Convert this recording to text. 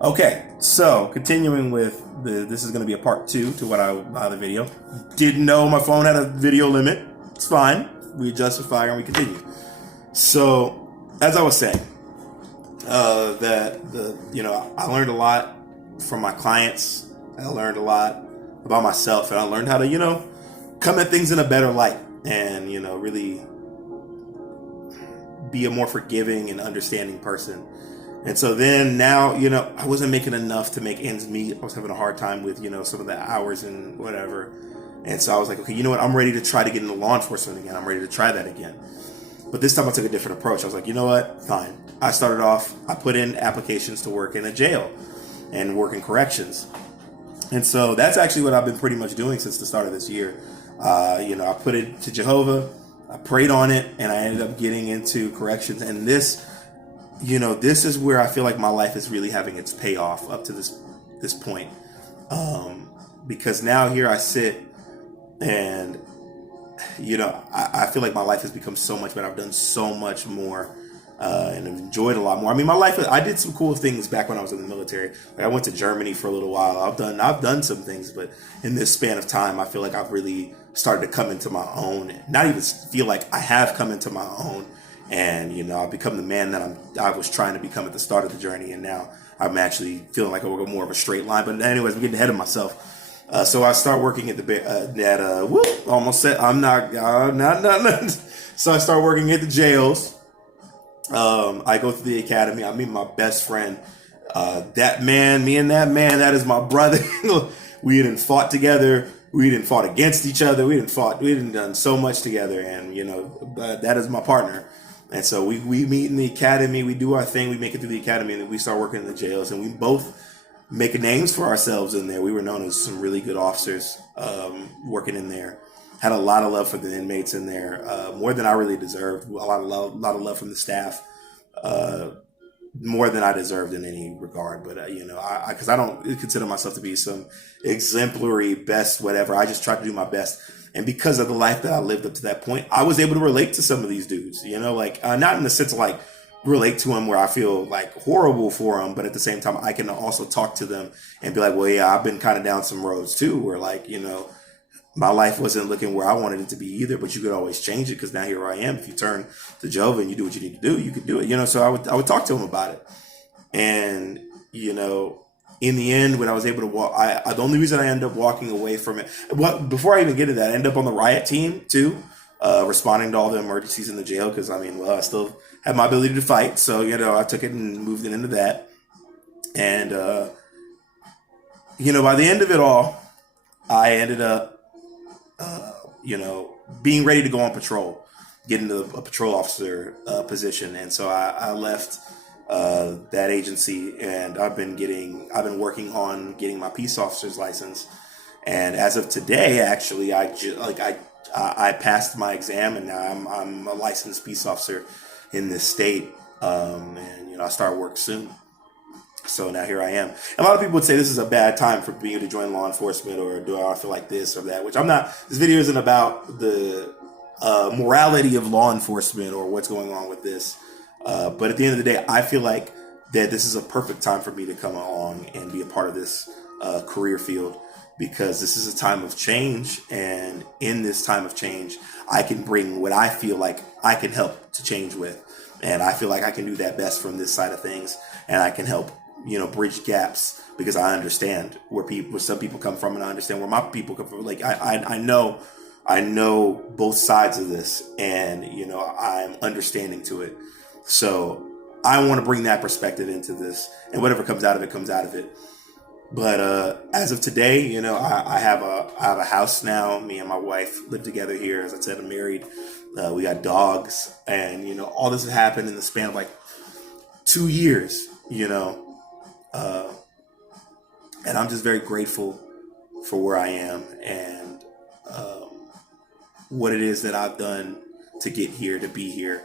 Okay, so continuing with this is going to be a part two to what I the video. Didn't know my phone had a video limit. It's fine. We adjust the fire and we continue. So, as I was saying, that I learned a lot from my clients. I learned a lot about myself, and I learned how to come at things in a better light, and really be a more forgiving and understanding person. And so then now, I wasn't making enough to make ends meet. I was having a hard time with, some of the hours and whatever. And so I was like, okay, you know what? I'm ready to try to get into law enforcement again. I'm ready to try that again. But this time I took a different approach. I was like, you know what? Fine. I started off, I put in applications to work in a jail and work in corrections. And so that's actually what I've been pretty much doing since the start of this year. I put it to Jehovah, I prayed on it, and I ended up getting into corrections. And this is where I feel like my life is really having its payoff up to this point. Because now here I sit, and I feel like my life has become so much better. I've done so much more, and I've enjoyed a lot more. I mean, my life, I did some cool things back when I was in the military. Like I went to Germany for a little while. I've done some things, but in this span of time, I feel like I've really started to come into my own. Not even feel like I have come into my own, and I've become the man that I was trying to become at the start of the journey, and now I'm actually feeling like we're more of a straight line. But anyways, I'm getting ahead of myself. So I start working at almost said I'm not. So I start working at the jails. I go through the academy. I meet my best friend. Me and that man, that is my brother. We didn't fought together. We didn't fought against each other. We didn't done so much together. And that is my partner. And so we meet in the academy. We do our thing. We make it through the academy, and then we start working in the jails. And we both make names for ourselves in there. We were known as some really good officers working in there. Had a lot of love for the inmates in there, more than I really deserved. A lot of love from the staff, more than I deserved in any regard. But because I don't consider myself to be some exemplary best whatever. I just try to do my best. And because of the life that I lived up to that point, I was able to relate to some of these dudes. Not in the sense of like relate to them where I feel like horrible for them, but at the same time, I can also talk to them and be like, well, yeah, I've been kind of down some roads too, where like, my life wasn't looking where I wanted it to be either, but you could always change it because now here I am. If you turn to Jehovah and you do what you need to do, you could do it. So I would talk to him about it. And, in the end, when I was able to walk, the only reason I ended up walking away from it, well, before I even get to that, I ended up on the riot team too, responding to all the emergencies in the jail because, I still had my ability to fight. So, I took it and moved it into that. And, by the end of it all, I ended up, being ready to go on patrol, get into a patrol officer position. And so I left that agency, and I've been working on getting my peace officer's license. And as of today, actually, I passed my exam, and now I'm a licensed peace officer in this state. And I start work soon. So now here I am. A lot of people would say this is a bad time for me to join law enforcement, or do I feel like this or that, which I'm not. This video isn't about the morality of law enforcement or what's going on with this. But at the end of the day, I feel like that this is a perfect time for me to come along and be a part of this career field, because this is a time of change. And in this time of change, I can bring what I feel like I can help to change with. And I feel like I can do that best from this side of things. And I can help bridge gaps, because I understand where some people come from, and I understand where my people come from. Like I know both sides of this, and I'm understanding to it. So I want to bring that perspective into this, and whatever comes out of it comes out of it. But as of today, I have a house now. Me and my wife live together here. As I said, I'm married. We got dogs, and all this has happened in the span of like 2 years. And I'm just very grateful for where I am, and what it is that I've done to get here, to be here.